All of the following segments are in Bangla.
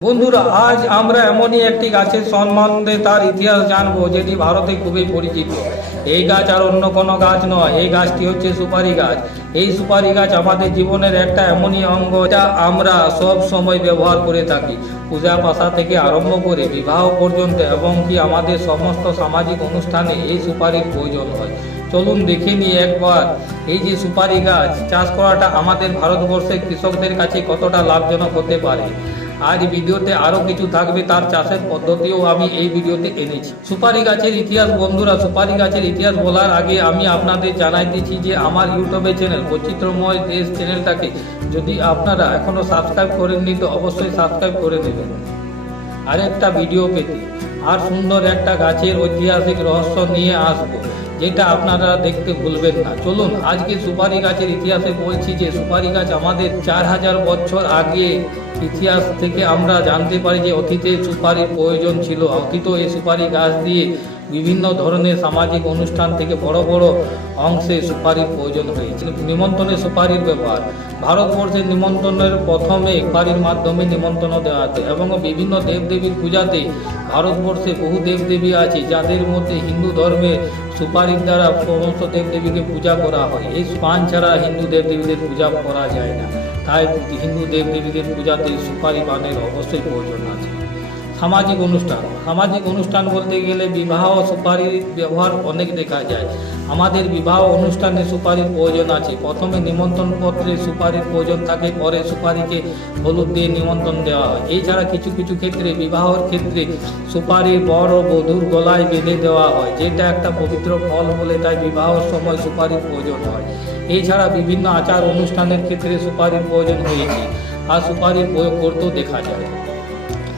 বন্ধুরা, আজ আমরা এমনই একটি গাছের সম্বন্ধে তার ইতিহাস জানবো যেটি ভারতে খুবই পরিচিত। এই গাছ আর অন্য কোনো গাছ নয়, এই গাছটি হচ্ছে সুপারি গাছ। এই সুপারি গাছ আমাদের জীবনের একটা এমনই অঙ্গ যা আমরা সব সময় ব্যবহার করে থাকি। পূজা পাশা থেকে আরম্ভ করে বিবাহ পর্যন্ত এবং কি আমাদের সমস্ত সামাজিক অনুষ্ঠানে এই সুপারির প্রয়োজন হয়। চলুন দেখে নিই একবার এই যে সুপারি গাছ চাষ করাটা আমাদের ভারতবর্ষের কৃষকদের কাছে কতটা লাভজনক হতে পারে। আজ ভিডিওতে আরো কিছু থাকবে, তার চাষের পদ্ধতিও আমি এই ভিডিওতে এনেছি। সুপারি গাছের ইতিহাস। বন্ধুরা, সুপারি গাছের ইতিহাস বলার আগে আমি আপনাদের জানাই দিচ্ছি যে আমার ইউটিউবে চ্যানেল বৈচিত্র্যময় দেশ চ্যানেলটাকে যদি আপনারা এখনো সাবস্ক্রাইব করেননি তো অবশ্যই সাবস্ক্রাইব করে নেবেন আরেকটা ভিডিও পেতে। আর সুন্দর একটা গাছের ঐতিহাসিক রহস্য নিয়ে আসবো যেটা আপনারা দেখতে ভুলবেন না। চলুন আজকে সুপারি গাছের ইতিহাসে বলছি যে সুপারি গাছ আমাদের 4000 বছর আগে ইতিহাস থেকে আমরা জানতে পারি যে অতীতে সুপারির প্রয়োজন ছিল। অতীত এই সুপারি গাছ দিয়ে বিভিন্ন ধরনের সামাজিক অনুষ্ঠান থেকে বড় বড় অংশে সুপারির প্রয়োজন হয়েছিল। নিমন্ত্রণে সুপারির ব্যবহার। ভারতবর্ষের নিমন্ত্রণের প্রথমে সুপারির মাধ্যমে নিমন্ত্রণ দেওয়া হতো এবং বিভিন্ন দেবদেবীর পূজাতে ভারতবর্ষে বহু দেবদেবী আছে যাদের মধ্যে হিন্দু ধর্মে সুপারির দ্বারা সমস্ত দেবদেবীকে পূজা করা হয়। এই পান ছাড়া হিন্দু দেবদেবীদের পূজা করা যায় না, তাই হিন্দু দেবদেবীদের পূজাতে সুপারি পানের অবশ্যই প্রয়োজন আছে। সামাজিক অনুষ্ঠান। সামাজিক অনুষ্ঠান বলতে গেলে বিবাহ সুপারির ব্যবহার অনেক দেখা যায়। আমাদের বিবাহ অনুষ্ঠানে সুপারির প্রয়োজন আছে। প্রথমে নিমন্ত্রণ পত্রে সুপারির প্রয়োজন থাকে, পরে সুপারিকে হলুদ দিয়ে নিমন্ত্রণ দেওয়া হয়। এছাড়া কিছু কিছু ক্ষেত্রে বিবাহের ক্ষেত্রে সুপারির বড় বধূর গলায় বেঁধে দেওয়া হয়, যেটা একটা পবিত্র ফল বলে তাই বিবাহের সময় সুপারির প্রয়োজন হয়। এছাড়া বিভিন্ন আচার অনুষ্ঠানের ক্ষেত্রে সুপারির প্রয়োজন হয়েছে আর সুপারির প্রয়োগ করতেও দেখা যায়।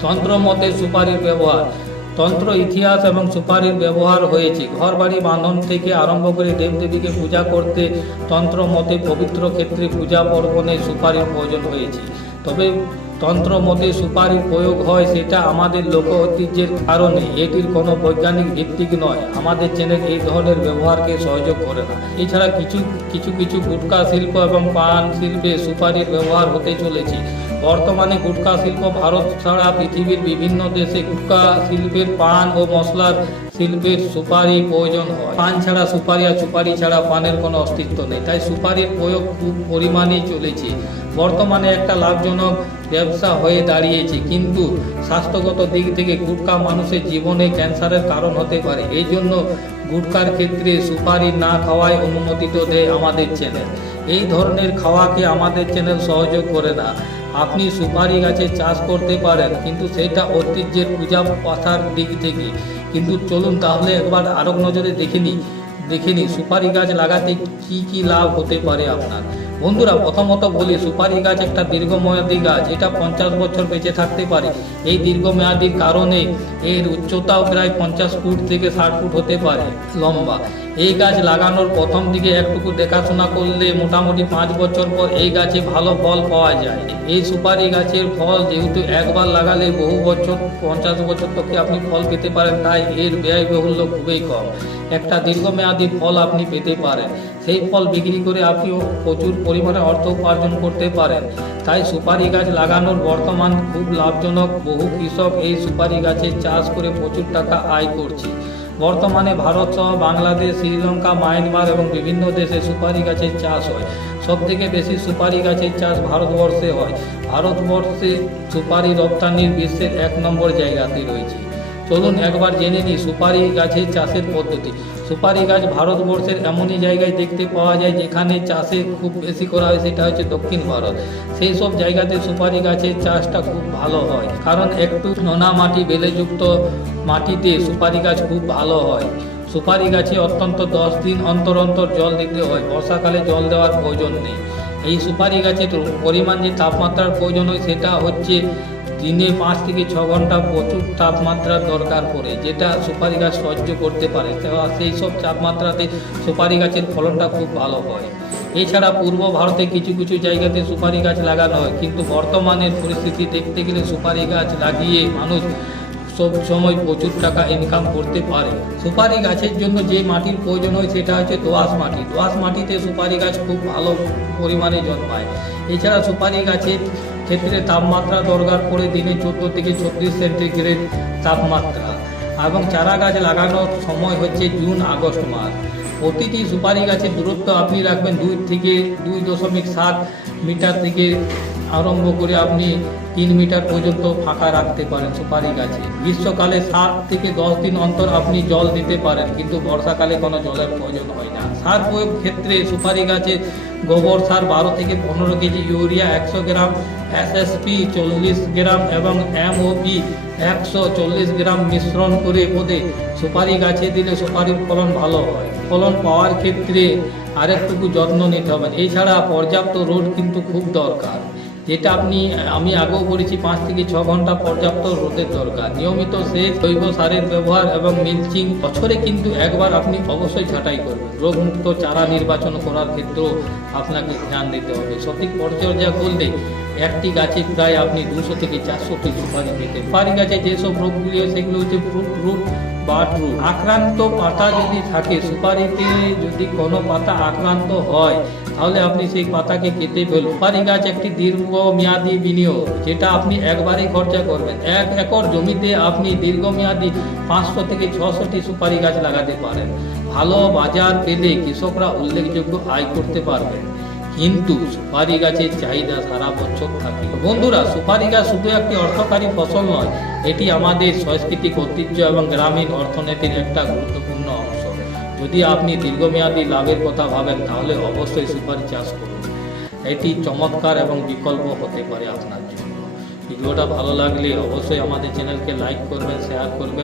তন্ত্র মতে সুপারির ব্যবহার। তন্ত্র ইতিহাস এবং সুপারির ব্যবহার হয়েছে ঘর বাড়ি বাঁধন থেকে আরম্ভ করে দেবদেবীকে পূজা করতে তন্ত্র মতে পবিত্র ক্ষেত্রে পূজা পর্বণে সুপারির প্রয়োজন হয়েছে। তবে তন্ত্র মতে সুপারির প্রয়োগ হয় সেটা আমাদের লোক ঐতিহ্যের কারণে, এটির কোনো বৈজ্ঞানিক ভিত্তিক নয়। আমাদের চ্যানেল এই ধরনের ব্যবহারকে সহযোগ করে না। এছাড়া কিছু গুটখা শিল্প এবং পান শিল্পে সুপারির ব্যবহার হতে চলেছে। বর্তমানে গুটখা শিল্প ভারত ছাড়া পৃথিবীর বিভিন্ন দেশে গুটখা শিল্পের পান ও মশলার শিল্পের সুপারি প্রয়োজন হয়। পান ছাড়া সুপারি আর সুপারি ছাড়া পানের কোনো অস্তিত্ব নেই, তাই সুপারির প্রয়োগ খুব পরিমাণেই চলেছে। বর্তমানে একটা লাভজনক ব্যবসা হয়ে দাঁড়িয়েছে, কিন্তু স্বাস্থ্যগত দিক থেকে গুটখা মানুষের জীবনে ক্যান্সারের কারণ হতে পারে। এই জন্য গুটখার ক্ষেত্রে সুপারি না খাওয়ায় অনুমোদিত দেয় আমাদের চ্যানেল। এই ধরনের খাওয়াকে আমাদের চ্যানেল সহযোগ করে না। আপনি সুপারি গাছের চাষ করতে পারেন, কিন্তু সেটা ঐতিহ্যের পূজা পাশার দিক থেকে। কিন্তু চলুন তাহলে একবার আরো নজরে দেখে নিই সুপারি গাছ লাগাতে কি লাভ হতে পারে আপনার। বন্ধুরা, প্রথমত বলি সুপারি গাছ একটা দীর্ঘমেয়াদী গাছ। এটা 50 বছর বেঁচে থাকতে পারে। এই দীর্ঘমেয়াদীর কারণে এর উচ্চতাও প্রায় 50 ফুট থেকে 60 ফুট হতে পারে লম্বা। এই গাছ লাগানোর প্রথম দিকে একটুকু দেখাশোনা করলে মোটামুটি 5 বছর পর এই গাছে ভালো ফল পাওয়া যায়। এই সুপারি গাছের ফল যেহেতু একবার লাগালে বহু বছর 50 বছর থেকে আপনি ফল পেতে পারেন, তাই এর ব্যয়বহুল্য খুবই কম। একটা দীর্ঘমেয়াদী ফল আপনি পেতে পারেন। সেই ফল বিক্রি করে আপনি প্রচুর পরিমাণে অর্থ উপার্জন করতে পারেন। তাই সুপারি গাছ লাগানোর বর্তমান খুব লাভজনক। বহু কৃষক এই সুপারি গাছের চাষ করে প্রচুর টাকা আয় করছে। বর্তমানে ভারত সহ বাংলাদেশ, শ্রীলঙ্কা, মায়ানমার এবং বিভিন্ন দেশে সুপারি গাছের চাষ হয়। সবথেকে বেশি সুপারি গাছের চাষ ভারতবর্ষে হয়। ভারতবর্ষে সুপারি রপ্তানির বিশ্বের 1 নম্বর জায়গাতে রয়েছে। চলুন একবার জেনে নিই সুপারি গাছের চাষের পদ্ধতি। সুপারি গাছ ভারতবর্ষের এমনই জায়গায় দেখতে পাওয়া যায় যেখানে চাষে খুব বেশি করা হয়, সেটা হচ্ছে দক্ষিণ ভারত। সেই সব জায়গাতে সুপারি গাছের চাষটা খুব ভালো হয়, কারণ একটু নোনা মাটি বেলেযুক্ত মাটিতে সুপারি গাছ খুব ভালো হয়। সুপারি গাছে অত্যন্ত 10 দিন অন্তর অন্তর জল দিতে হয়। বর্ষাকালে জল দেওয়ার প্রয়োজন নেই। এই সুপারি গাছের পরিমাণ যে তাপমাত্রার প্রয়োজন হয় সেটা হচ্ছে দিনে 5 থেকে 6 ঘন্টা প্রচুর তাপমাত্রার দরকার পড়ে, যেটা সুপারি গাছ সহ্য করতে পারে। সেই সব তাপমাত্রাতে সুপারি গাছের ফলনটা খুব ভালো হয়। এছাড়া পূর্ব ভারতে কিছু জায়গাতে সুপারি গাছ লাগানো হয়, কিন্তু বর্তমানের পরিস্থিতি দেখতে গেলে সুপারি গাছ লাগিয়ে মানুষ সব সময় প্রচুর টাকা ইনকাম করতে পারে। সুপারি গাছের জন্য যে মাটির প্রয়োজন হয় সেটা হচ্ছে দোআঁশ মাটি। দোআঁশ মাটিতে সুপারি গাছ খুব ভালো পরিমাণে জন্মায়। এছাড়া সুপারি গাছের ক্ষেত্রে তাপমাত্রা দরকার পড়ে দিনে 14 থেকে 36 সেন্টিগ্রেড তাপমাত্রা। এবং চারা গাছ লাগানোর সময় হচ্ছে জুন আগস্ট মাস। প্রতিটি সুপারি গাছের দূরত্ব আপনি রাখবেন 2 থেকে 2.7 মিটার থেকে আরম্ভ করে আপনি 3 মিটার পর্যন্ত ফাঁকা রাখতে পারেন সুপারি গাছে। গ্রীষ্মকালে 7 থেকে 10 দিন অন্তর আপনি জল দিতে পারেন, কিন্তু বর্ষাকালে কোনো জলের প্রয়োজন হয় না। সার প্রয়োগ ক্ষেত্রে সুপারি গাছে গোবর সার 12 থেকে 15 কেজি, ইউরিয়া 100 গ্রাম, এসএসপি 40 গ্রাম এবং এমওপি 140 গ্রাম মিশ্রণ করে পদে সুপারি গাছে দিলে সুপারির ফলন ভালো হয়। ফলন পাওয়ার ক্ষেত্রে আরেকটুকু যত্ন নিতে হবে। এছাড়া পর্যাপ্ত রোদ কিন্তু খুব দরকার, যেটা আমি আগেও বলেছি 5 থেকে 6 ঘন্টা পর্যাপ্ত রোদের দরকার। নিয়মিত সেচ, জৈব সারের ব্যবহার এবং মিল্চিং বছরে কিন্তু একবার আপনি অবশ্যই ছাঁটাই করবেন। রোগমুক্ত চারা নির্বাচন করার ক্ষেত্রেও আপনাকে ধ্যান দিতে হবে। সঠিক পরিচর্যা করলে একটি গাছে প্রায় আপনি 200 থেকে 400টি সুপারি পেতেন। সুপারি গাছে যেসব রোগগুলি হয় সেগুলো হচ্ছে ফ্রুট রুট বা রুট। আক্রান্ত পাতা যদি থাকে, সুপারিতে যদি কোনো পাতা আক্রান্ত হয় তাহলে আপনি সেই পাতাকে কেটে ফেলুন। সুপারি গাছ একটি দীর্ঘমেয়াদী বিনিয়োগ, যেটা আপনি একবারই খরচা করবেন। 1 একর জমিতে আপনি দীর্ঘমেয়াদী 500 থেকে 600টি সুপারি গাছ লাগাতে পারেন। ভালো বাজার পেলে কৃষকরা উল্লেখযোগ্য আয় করতে পারবেন, কিন্তু সুপারি গাছের চাহিদা সারা বছর থাকে। বন্ধুরা, সুপারি গাছ শুধু একটি অর্থকারী ফসল নয়, এটি আমাদের সাংস্কৃতিক ঐতিহ্য এবং গ্রামীণ অর্থনীতির একটা গুরুত্বপূর্ণ অংশ। যদি আপনি দীর্ঘমেয়াদী লাভের কথা ভাবেন তাহলে অবশ্যই সুপারি চাষ করুন। এটি চমৎকার এবং বিকল্প হতে পারে আপনার জন্য। ভিডিওটা ভালো লাগলে অবশ্যই আমাদের চ্যানেলকে লাইক করবেন, শেয়ার করবেন।